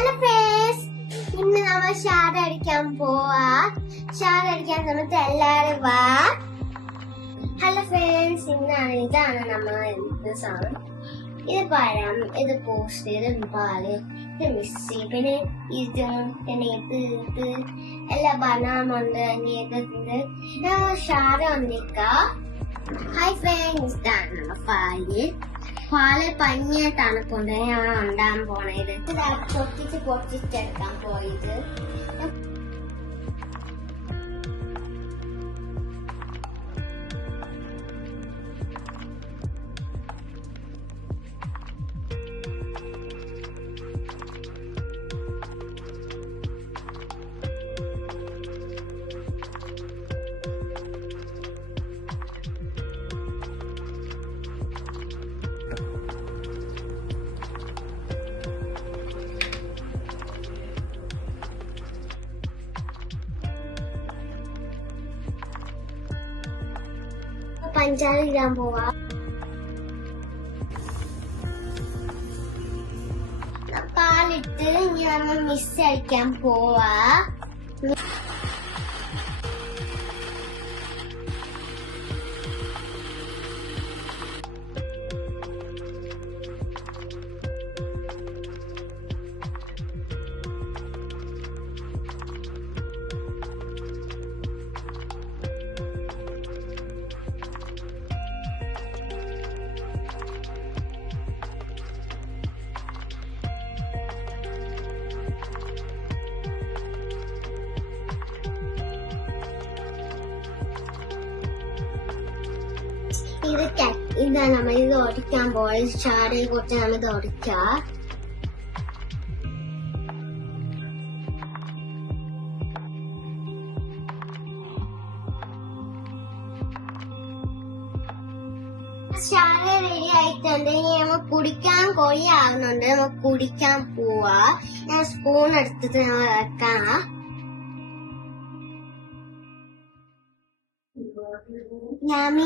Hello friends, ഇന്ന് നമ്മൾ ഷാദ അടിക്കാൻ പോവാ. ഷാദ അടിക്കാൻ സമയത്ത് എല്ലാരും വാ. ഹലോ ഫ്രണ്ട്സ്, ഇതാണ് നമ്മൾ സാധനം. ഇത് പഴം, ഇത് പോസ്റ്റ്, ഇത് പാല്, ഇത് മിക്സി, പിന്നെ ഇതും പിന്നെ ഇത് എല്ലാം ബനാമുണ്ട്. ഇത് ഷാദ വന്നിക്ക. ഹായ് ഫ്രണ്ട്സ്, ഇതാണ് നമ്മുടെ പാല് പഞ്ഞിയായിട്ടാണ് ഞാൻ ഉണ്ടാകാൻ പോണത്. പൊട്ടിച്ചെടുക്കാൻ പോയത്. പഞ്ചാര ഇടാൻ പോവാ. പാലിട്ട് ഇനി നമ്മൾ മിക്സ് അടിക്കാൻ പോവാ. ഇതാണ് നമ്മൾ ഇത് ഒടിക്കാൻ പോയത്. ഷാഡയെ കുറിച്ച് നമ്മൾ ഇത് ഒടിക്കാം. ഷാഡ റെഡി ആയിട്ടുണ്ട്. ഇനി നമ്മൾ കുടിക്കാൻ കൊയ്യാകുന്നുണ്ട്. നമുക്ക് കുടിക്കാൻ പോവാ. ഞാൻ സ്പൂൺ എടുത്തിട്ട് നമ്മൾ വെക്കാം. ഞാൻ